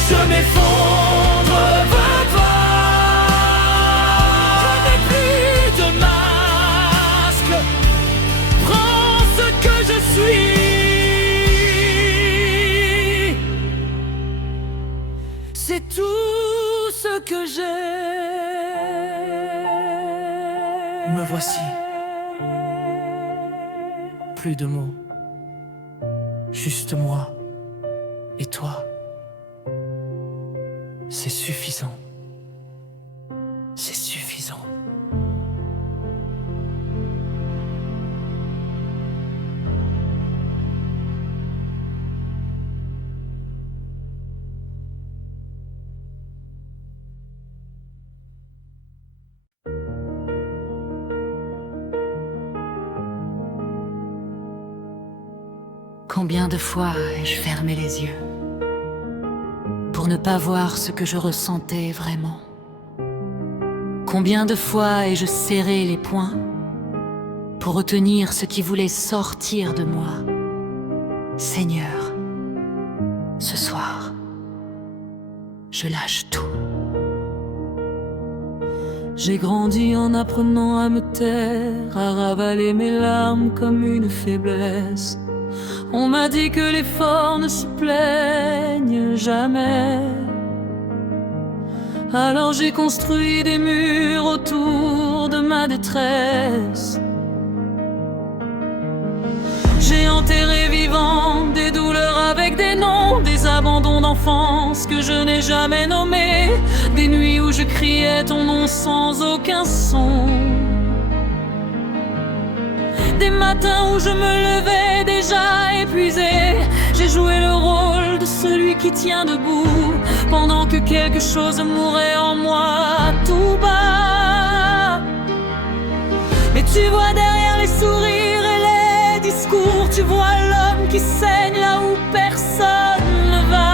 Je m'effondre vers toi. Je n'ai plus de masque. Prends ce que je suis. C'est tout ce que j'ai. Me voici. Plus de mots. Juste moi et toi. C'est suffisant. C'est suffisant. Combien de fois ai-je fermé les yeux pour ne pas voir ce que je ressentais vraiment? Combien de fois ai-je serré les poings pour retenir ce qui voulait sortir de moi? Seigneur, ce soir, je lâche tout. J'ai grandi en apprenant à me taire, à ravaler mes larmes comme une faiblesse. On m'a dit que les forts ne se plaignent jamais. Alors j'ai construit des murs autour de ma détresse. enterrés vivants, des douleurs avec des noms, des abandons d'enfance que je n'ai jamais nommés, des nuits où je criais ton nom sans aucun son, des matins où je me levais déjà épuisé. J'ai joué le rôle de celui qui tient debout pendant que quelque chose mourait en moi tout bas. Mais tu vois derrière les sourires et les discours, tu vois l'homme qui saigne là où personne ne va.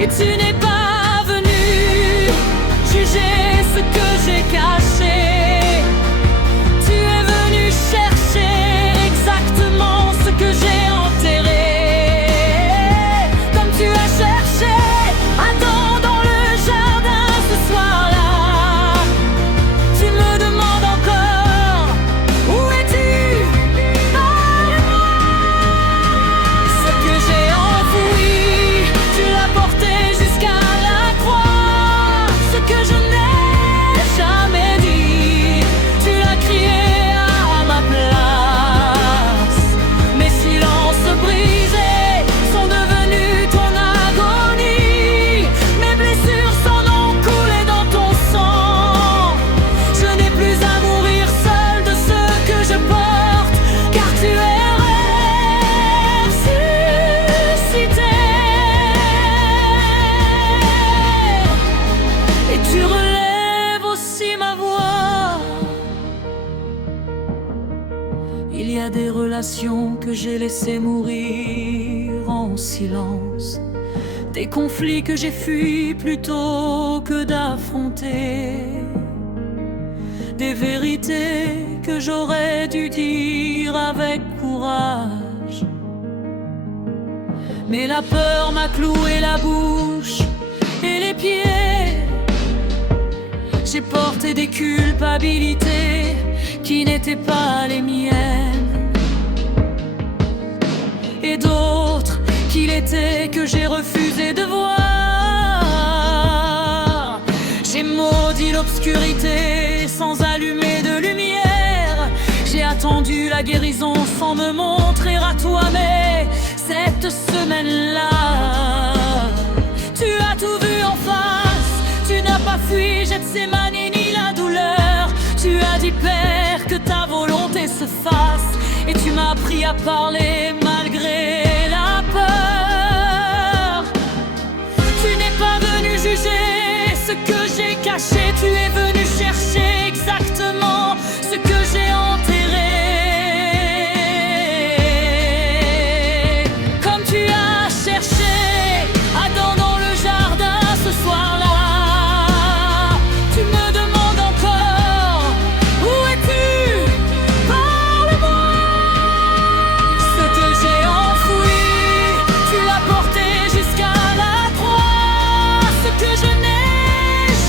Et tu n'es pas venu juger ce que j'ai caché. Tu es venu chercher exactement ce que j'ai enterré. Comme tu as cherché Adam dans le jardin ce soir-là. Tu me demandes encore où es-tu? Parle-moi. Ce que j'ai enfoui, tu l'as porté jusqu'à la croix. Ce que je n'ai jamais dit, tu l'as crié à ma place. Mes silences brisés sont devenus ton agonie. Mes blessures s'en ont coulé dans ton sang. Je n'ai plus à mourir seul de ce que je porte, car tu es ressuscité. Et tu relèves aussi ma voix. Il y a des relations que j'ai laissées mourir en silence, des conflits que j'ai fuis plutôt que d'affronter, des vérités que j'aurais dû dire avec courage. Mais la peur m'a cloué la bouche et les pieds. J'ai porté des culpabilités qui n'étaient pas les miennes, et d'autres qu'il était que j'ai refusé de voir. J'ai maudit l'obscurité sans allumer de lumière. J'ai attendu la guérison sans me montrer à toi. Mais cette semaine-là, tu as tout vu en face. Tu n'as pas fui Gethsémane ni la douleur. Tu as dit Père que ta volonté se fasse, et tu m'as appris à parler malgré la peur. Tu n'es pas venu juger ce que j'ai caché. Tu es venu chercher exactement ce que j'ai enterré. Comme tu as cherché Adam dans le jardin ce soir-là. Tu me demandes encore où es-tu? Parle-moi. Ce que j'ai enfoui, tu l'as porté jusqu'à la croix. Ce que je n'ai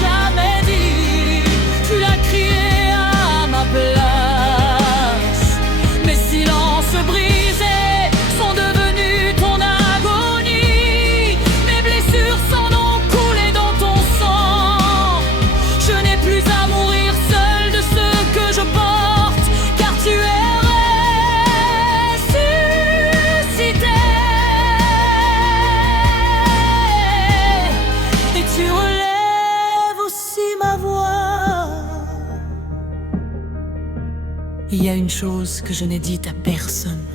jamais dit, tu l'as crié à ma place. Mes silences brisés sont devenus ton agonie. Mes blessures s'en ont coulé dans ton sang. Je n'ai plus à mourir seul de ce que je porte, car tu es ressuscité. Et tu relèves aussi ma voix. Il y a une chose que je n'ai dite à personne,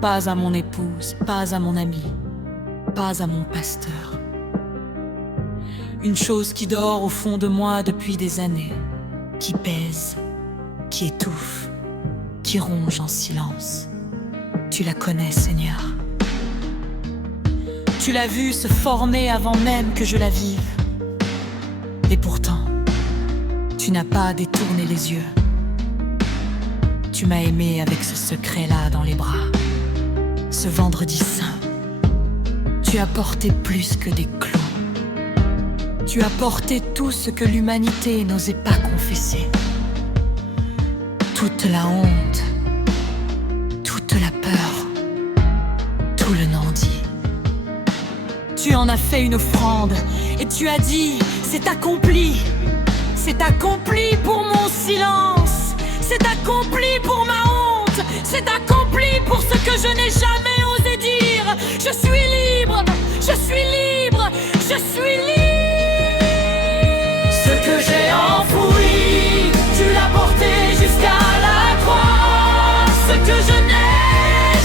pas à mon épouse, pas à mon ami, pas à mon pasteur. Une chose qui dort au fond de moi depuis des années, qui pèse, qui étouffe, qui ronge en silence. Tu la connais, Seigneur. Tu l'as vue se former avant même que je la vive. Et pourtant, tu n'as pas détourné les yeux. Tu m'as aimé avec ce secret-là dans les bras. Ce vendredi saint, tu as porté plus que des clous. Tu as porté tout ce que l'humanité n'osait pas confesser. Toute la honte, toute la peur, tout le non-dit. Tu en as fait une offrande et tu as dit: c'est accompli. C'est accompli pour mon silence. c'est accompli pour ma honte, c'est accompli pour ce que je n'ai jamais osé dire. Je suis libre, je suis libre, je suis libre. Ce que j'ai enfoui, tu l'as porté jusqu'à la croix. Ce que je n'ai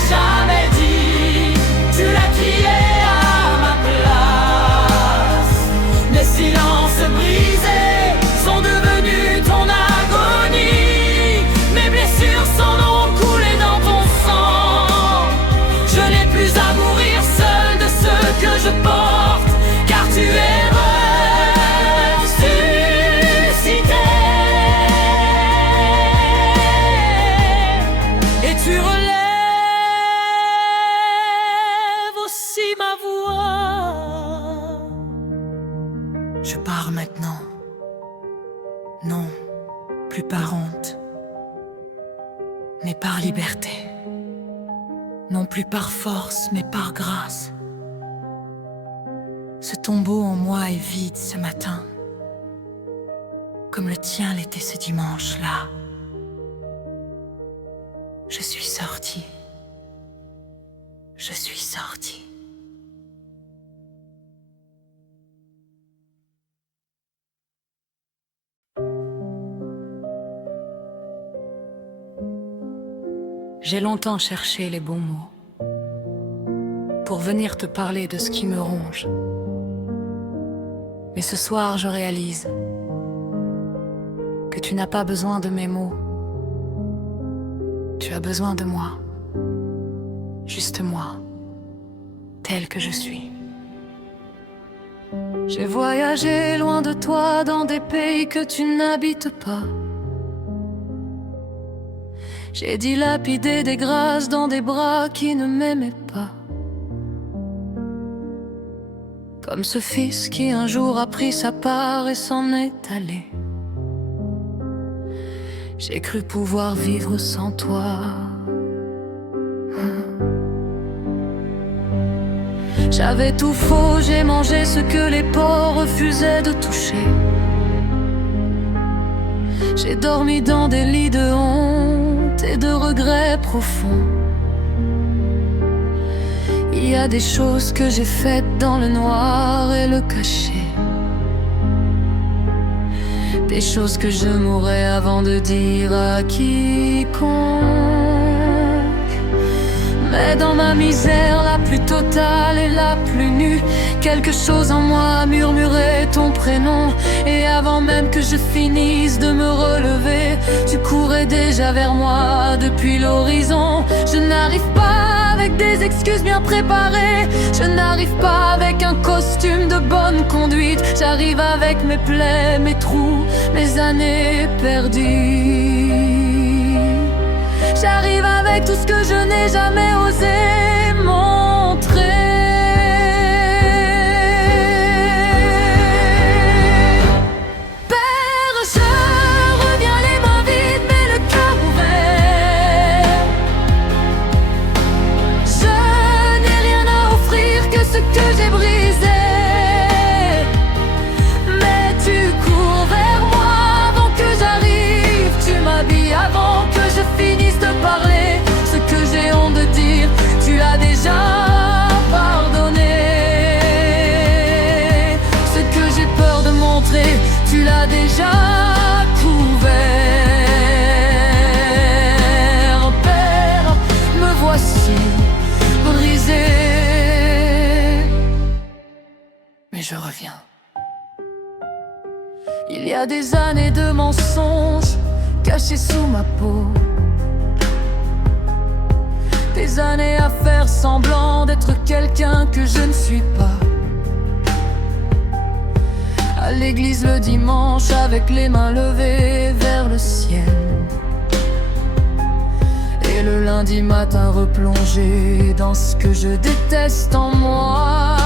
jamais dit, tu l'as crié à ma place. Les silences brisés sont devenus ton agonie. Mes blessures s'en ont coulé dans ton sang. Je n'ai plus à mourir seul de ce que je porte, car tu es ressuscité. Et tu relèves aussi ma voix. Je pars maintenant. Non, plus par honte, mais par liberté. Non plus par force, mais par grâce. Ce tombeau en moi est vide ce matin, comme le tien l'était ce dimanche-là. Je suis sortie. Je suis sortie. J'ai longtemps cherché les bons mots pour venir te parler de ce qui me ronge. Mais ce soir, je réalise que tu n'as pas besoin de mes mots. Tu as besoin de moi. Juste moi, tel que je suis. J'ai voyagé loin de toi dans des pays que tu n'habites pas. J'ai dilapidé des grâces dans des bras qui ne m'aimaient pas. Comme ce fils qui un jour a pris sa part et s'en est allé. J'ai cru pouvoir vivre sans toi. J'avais tout faux, j'ai mangé ce que les porcs refusaient de toucher. J'ai dormi dans des lits de honte et de regrets profonds. Il y a des choses que j'ai faites dans le noir et le cachet. Des choses que je mourrais avant de dire à quiconque. Mais dans ma misère la plus totale et la plus nue, quelque chose en moi murmurait ton prénom. Et avant même que je finisse de me relever, tu courais déjà vers moi depuis l'horizon. Je n'arrive pas avec des excuses bien préparées, je n'arrive pas avec un costume de bonne conduite. J'arrive avec mes plaies, mes trous, mes années perdues. J'arrive avec tout ce que je n'ai jamais osé montrer. Père, je reviens les mains vides mais le cœur ouvert. Je n'ai rien à offrir que ce que j'ai brisé. Mais tu cours vers moi avant que j'arrive. Tu m'habilles avant que je finisse de parler. Ce que j'ai honte de dire, tu as déjà pardonné. Ce que j'ai peur de montrer, tu l'as déjà couvert. Père, me voici brisé, mais je reviens. Il y a des années de mensonges cachés sous ma peau. Des années à faire semblant d'être quelqu'un que je ne suis pas. À l'église le dimanche avec les mains levées vers le ciel. Et le lundi matin replongé dans ce que je déteste en moi.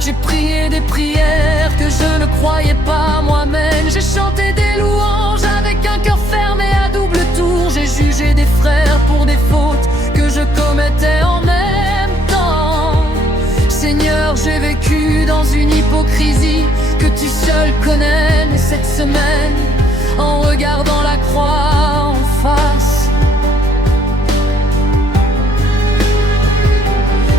J'ai prié des prières que je ne croyais pas moi-même. J'ai chanté des louanges avec un cœur fermé à double tour. J'ai jugé des frères pour des fautes que je commettais en même temps. Seigneur, j'ai vécu dans une hypocrisie que tu seul connais. Mais cette semaine, en regardant la croix, face.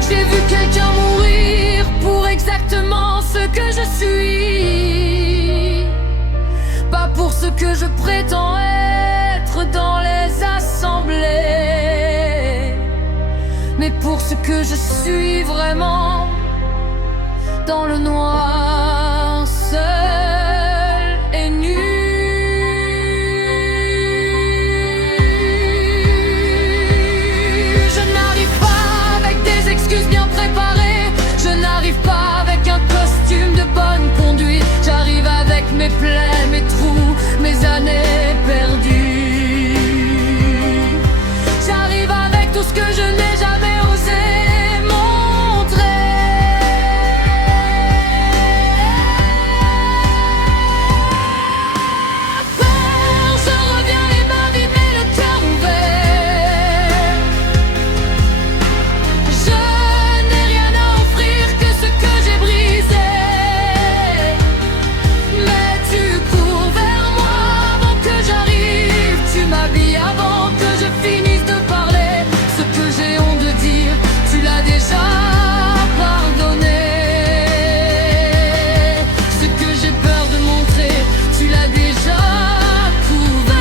J'ai vu quelqu'un mourir pour exactement ce que je suis, pas pour ce que je prétends être dans les assemblées, mais pour ce que je suis vraiment dans le noir, seul et nu. Je n'arrive pas avec des excuses bien préparées, je n'arrive pas avec un costume de bonne conduite. J'arrive avec mes plaies, mes trous, mes années perdues. J'arrive avec tout ce que je n'ai jamais osé montrer. Peur, je reviens les mains vides mais le cœur ouvert. Je n'ai rien à offrir que ce que j'ai brisé. Mais tu cours vers moi avant que j'arrive, tu m'habilles avant que je finisse de parler. Ce que j'ai honte de dire, tu l'as déjà pardonné. Ce que j'ai peur de montrer, tu l'as déjà couvert.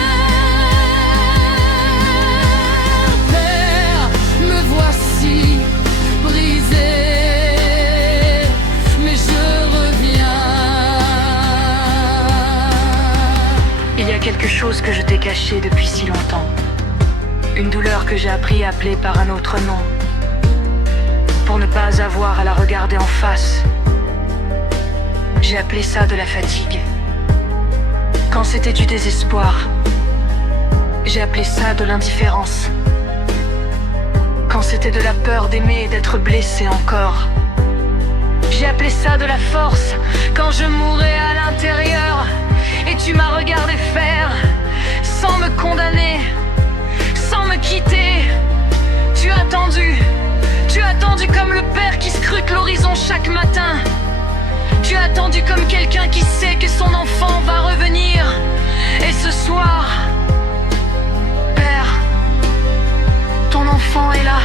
Père, me voici brisé, mais je reviens. Il y a quelque chose que je t'ai caché depuis si longtemps. Une douleur que j'ai appris à appeler par un autre nom, pour ne pas avoir à la regarder en face. J'ai appelé ça de la fatigue. Quand c'était du désespoir, j'ai appelé ça de l'indifférence. Quand c'était de la peur d'aimer et d'être blessé encore, j'ai appelé ça de la force. Quand je mourais à l'intérieur et tu m'as regardé faire sans me condamner, sans me quitter. Tu as attendu comme le père qui scrute l'horizon chaque matin. Tu as attendu comme quelqu'un qui sait que son enfant va revenir. Et ce soir, Père, ton enfant est là.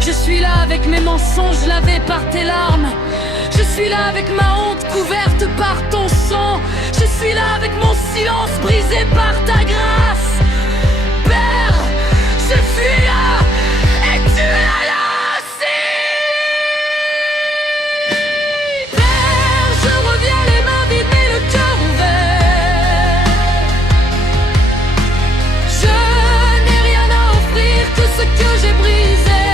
Je suis là avec mes mensonges lavés par tes larmes. Je suis là avec ma honte couverte par ton sang. Je suis là avec mon silence brisé par ta grâce. Père, je suis là et tu es là aussi. Père, je reviens les mains vides mais le cœur ouvert. Je n'ai rien à offrir que ce que j'ai brisé.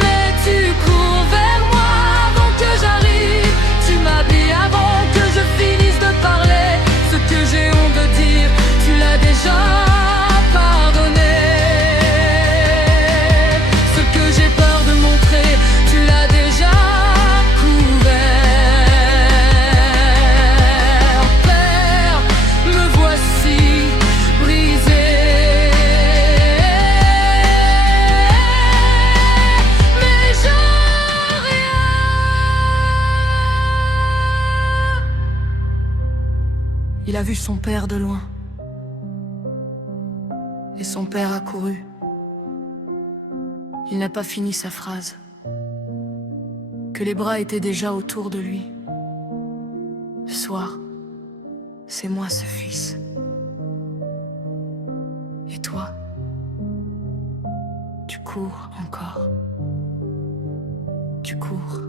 Mais tu cours vers moi avant que j'arrive, tu m'habilles avant que je finisse de parler. Ce que j'ai honte de dire, tu l'as déjà pardonné. Ce que j'ai peur de montrer, tu l'as déjà couvert. Père, me voici brisé, mais je reviens. Il a vu son père de loin, et son père a couru. Il n'a pas fini sa phrase, que les bras étaient déjà autour de lui. Ce soir, c'est moi ce fils. Et toi, tu cours encore. Tu cours.